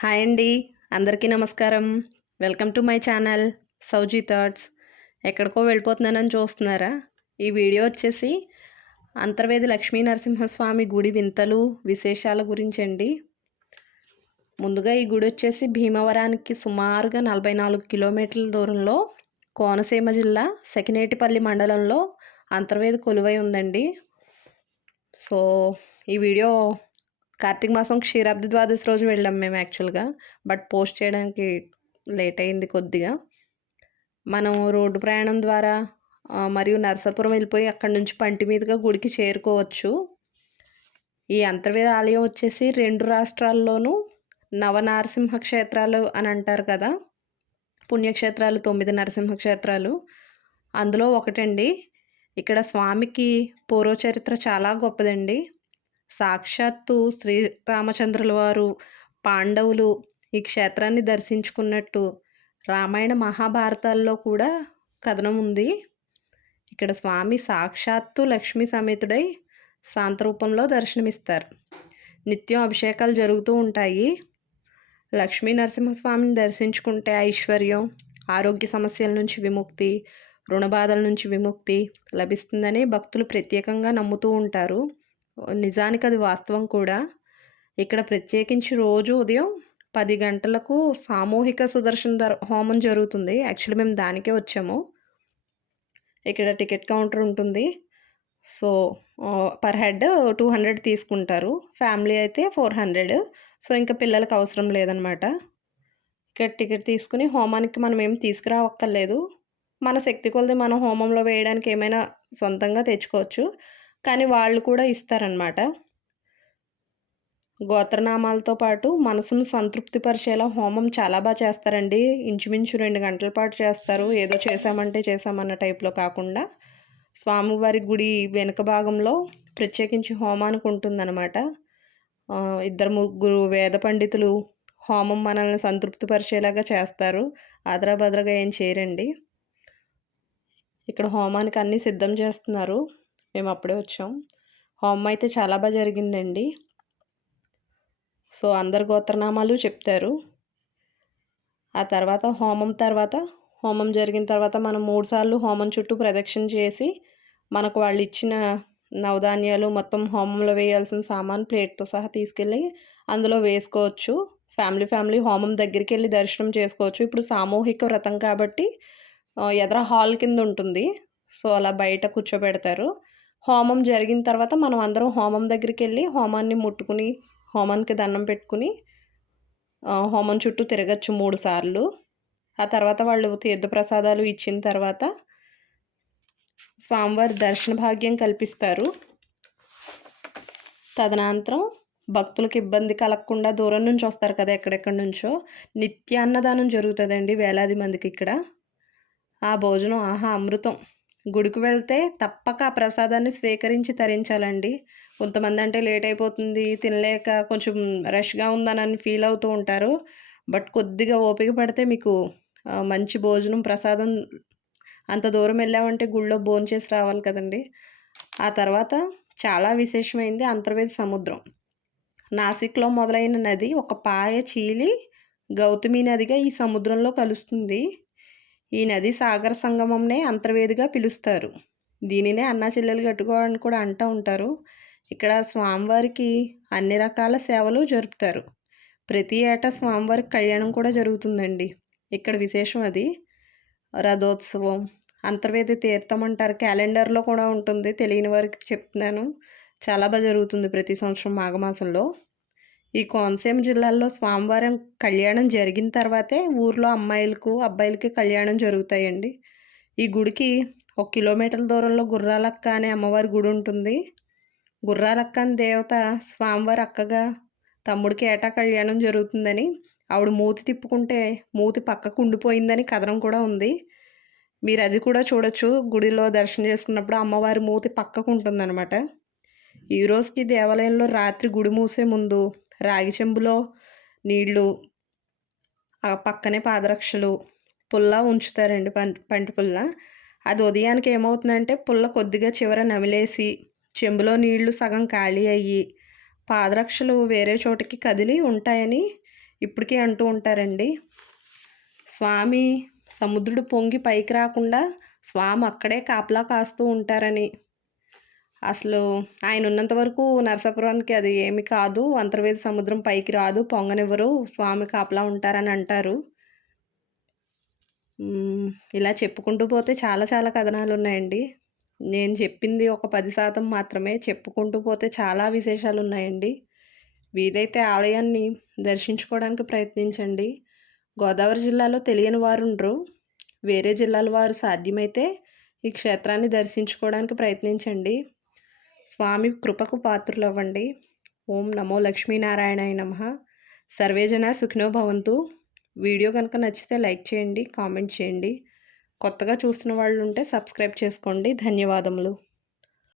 Hi అండి. అందరికీ నమస్కారం. Welcome to my channel Sowji thoughts. ఎక్కడికో వెళ్ళిపోతున్నానని చూస్తున్నారా? ఈ వీడియో వచ్చేసి అంతర్వేది లక్ష్మీ నరసింహస్వామి గుడి వింతలు, విశేషాల గురించండి. ముందుగా ఈ గుడి వచ్చేసి భీమవరానికి సుమారుగా 44 కిలోమీటర్ల దూరంలో కోనసీమ జిల్లా సెకినేటిపల్లి మండలంలో అంతర్వేది కొలువై ఉందండి. సో ఈ వీడియో కార్తీక మాసం క్షీరాబ్ది ద్వాదశి రోజు వెళ్ళాం మేము యాక్చువల్గా. బట్ పోస్ట్ చేయడానికి లేట్ అయింది కొద్దిగా. మనం రోడ్డు ప్రయాణం ద్వారా మరియు నరసాపురం వెళ్ళిపోయి అక్కడి నుంచి పంటి మీదుగా గుడికి చేరుకోవచ్చు. ఈ అంతర్వేది ఆలయం వచ్చేసి 2 రాష్ట్రాల్లోనూ నవనారసింహ క్షేత్రాలు అని అంటారు కదా, పుణ్యక్షేత్రాలు 9 నరసింహ క్షేత్రాలు అందులో ఒకటండి. ఇక్కడ స్వామికి పూర్వచరిత్ర చాలా గొప్పదండి. సాక్షాత్తు శ్రీరామచంద్రుల వారు, పాండవులు ఈ క్షేత్రాన్ని దర్శించుకున్నట్టు రామాయణ మహాభారతాల్లో కూడా కథనం ఉంది. ఇక్కడ స్వామి సాక్షాత్తు లక్ష్మీ సమేతుడై శాంతరూపంలో దర్శనమిస్తారు. నిత్యం అభిషేకాలు జరుగుతూ ఉంటాయి. లక్ష్మీ నరసింహస్వామిని దర్శించుకుంటే ఐశ్వర్యం, ఆరోగ్య సమస్యల నుంచి విముక్తి, రుణబాధల నుంచి విముక్తి లభిస్తుందని భక్తులు ప్రత్యేకంగా నమ్ముతూ ఉంటారు. నిజానికి అది వాస్తవం కూడా. ఇక్కడ ప్రత్యేకించి రోజు ఉదయం 10 గంటలకు సామూహిక సుదర్శన హోమం జరుగుతుంది. యాక్చువల్లీ మేము దానికే వచ్చాము. ఇక్కడ టికెట్ కౌంటర్ ఉంటుంది. సో పర్ హెడ్ 200 తీసుకుంటారు. ఫ్యామిలీ అయితే 400. సో ఇంకా పిల్లలకు అవసరం లేదనమాట. ఇక్కడ టికెట్ తీసుకుని హోమానికి మనం ఏం తీసుకురావక్కర్లేదు. మన శక్తి కొలది మనం హోమంలో వేయడానికి ఏమైనా సొంతంగా తెచ్చుకోవచ్చు. కానీ వాళ్ళు కూడా ఇస్తారనమాట. గోత్రనామాలతో పాటు మనసును సంతృప్తిపరిచేలా హోమం చాలా బాగా చేస్తారండి. ఇంచుమించు 2 గంటల పాటు చేస్తారు. ఏదో చేసామంటే చేసామన్న టైప్లో కాకుండా స్వామివారి గుడి వెనుక భాగంలో ప్రత్యేకించి హోమానికి ఉంటుందన్నమాట. 2-3 వేద పండితులు హోమం మనల్ని సంతృప్తిపరిచేలాగా చేస్తారు. ఆదరాబద్రగా ఏం చేయరండి. ఇక్కడ హోమానికి అన్నీ సిద్ధం చేస్తున్నారు. మేము అప్పుడే వచ్చాం. హోమం అయితే చాలా బాగా జరిగిందండి. సో అందరు గోత్రనామాలు చెప్తారు. ఆ తర్వాత హోమం జరిగిన తర్వాత మనం 3 సార్లు హోమం చుట్టూ ప్రదక్షిణ చేసి మనకు వాళ్ళు ఇచ్చిన నవధాన్యాలు మొత్తం హోమంలో వేయాల్సిన సామాన్ ప్లేట్తో సహా తీసుకెళ్ళి అందులో వేసుకోవచ్చు. ఫ్యామిలీ హోమం దగ్గరికి వెళ్ళి దర్శనం చేసుకోవచ్చు. ఇప్పుడు సామూహిక వ్రతం కాబట్టి ఎదర హాల్ కింద ఉంటుంది. సో అలా బయట కూర్చోబెడతారు. హోమం జరిగిన తర్వాత మనం అందరం హోమం దగ్గరికి వెళ్ళి హోమాన్ని ముట్టుకుని హోమానికి దండం పెట్టుకుని హోమం చుట్టూ తిరగచ్చు 3 సార్లు. ఆ తర్వాత వాళ్ళు తీర్థప్రసాదాలు ఇచ్చిన తర్వాత స్వామివారి దర్శన భాగ్యం కల్పిస్తారు. తదనంతరం భక్తులకు ఇబ్బంది కలగకుండా దూరం నుంచి వస్తారు కదా, ఎక్కడెక్కడి నుంచో నిత్యాన్నదానం జరుగుతుందండి వేలాది మందికి ఇక్కడ. ఆ భోజనం అమృతం. గుడికి వెళ్తే తప్పక ఆ ప్రసాదాన్ని స్వీకరించి తరించాలండి. కొంతమంది అంటే లేట్ అయిపోతుంది తినలేక కొంచెం రష్గా ఉందని ఫీల్ అవుతూ ఉంటారు. బట్ కొద్దిగా ఓపిక పడితే మీకు మంచి భోజనం ప్రసాదం, అంత దూరం వెళ్ళామంటే గుళ్ళో భోంచేసి రావాలి కదండి. ఆ తర్వాత చాలా విశేషమైంది అంతర్వేది సముద్రం. నాసిక్లో మొదలైన నది ఒక పాయ చీలి గౌతమి నదిగా ఈ సముద్రంలో కలుస్తుంది. ఈ నది సాగర సంగమంనే అంతర్వేదిగా పిలుస్తారు. దీనినే అన్నా చెల్లెలు కట్టుకోవడానికి కూడా అంటూ ఉంటారు. ఇక్కడ స్వామివారికి అన్ని రకాల సేవలు జరుపుతారు. ప్రతి ఏటా స్వామివారికి కళ్యాణం కూడా జరుగుతుందండి. ఇక్కడ విశేషం అది. రథోత్సవం, అంతర్వేది తీర్థం అంటారు. క్యాలెండర్లో కూడా ఉంటుంది. తెలియని వారికి చెప్తున్నాను. చాలా బాగా జరుగుతుంది ప్రతి సంవత్సరం మాఘమాసంలో. ఈ కోనసీమ జిల్లాల్లో స్వామివారం కళ్యాణం జరిగిన తర్వాతే ఊర్లో అమ్మాయిలకు అబ్బాయిలకి కళ్యాణం జరుగుతాయండి. ఈ గుడికి 1 కిలోమీటర్ల దూరంలో గుర్రాలక్క అనే అమ్మవారి గుడి ఉంటుంది. గుర్రాలక్క అని దేవత స్వామివారి అక్కగా తమ్ముడికి ఏటా కళ్యాణం జరుగుతుందని, ఆవిడ మూతి తిప్పుకుంటే మూతి పక్కకు ఉండిపోయిందని కథనం కూడా ఉంది. మీరు అది కూడా చూడొచ్చు. గుడిలో దర్శనం చేసుకున్నప్పుడు అమ్మవారి మూతి పక్కకు ఉంటుందన్నమాట. ఈ రోజుకి దేవాలయంలో రాత్రి గుడి మూసే ముందు రాగి చెంబులో నీళ్లు, ఆ పక్కనే పాదరక్షలు, పుల్ల ఉంచుతారండి, పంటి పుల్ల. అది ఉదయానికి ఏమవుతుందంటే పుల్ల కొద్దిగా చివర నమిలేసి చెంబులో నీళ్లు సగం ఖాళీ అయ్యి పాదరక్షలు వేరే చోటికి కదిలి ఉంటాయని ఇప్పటికీ అంటూ ఉంటారండి. స్వామి సముద్రుడు పొంగి పైకి రాకుండా స్వామి అక్కడే కాపలా కాస్తూ ఉంటారని. అసలు ఆయన ఉన్నంత వరకు నరసాపురానికి అది ఏమి కాదు. అంతర్వేది సముద్రం పైకి రాదు, పొంగనివ్వరు. స్వామి కాపలా ఉంటారని అంటారు. ఇలా చెప్పుకుంటూ పోతే చాలా చాలా కథనాలున్నాయండి. నేను చెప్పింది ఒక 10% మాత్రమే. చెప్పుకుంటూ పోతే చాలా విశేషాలున్నాయండి. వీలైతే ఆలయాన్ని దర్శించుకోవడానికి ప్రయత్నించండి. గోదావరి జిల్లాలో తెలియని వారుండరు. వేరే జిల్లాల వారు సాధ్యమైతే ఈ క్షేత్రాన్ని దర్శించుకోవడానికి ప్రయత్నించండి. స్వామి కృపకు పాత్రులవ్వండి. ఓం నమో లక్ష్మీనారాయణాయ నమః. సర్వేజన సుఖినో భవంతు. వీడియో కనుక నచ్చితే లైక్ చేయండి, కామెంట్ చేయండి. కొత్తగా చూస్తున్న వాళ్ళు ఉంటే సబ్స్క్రైబ్ చేసుకోండి. ధన్యవాదములు.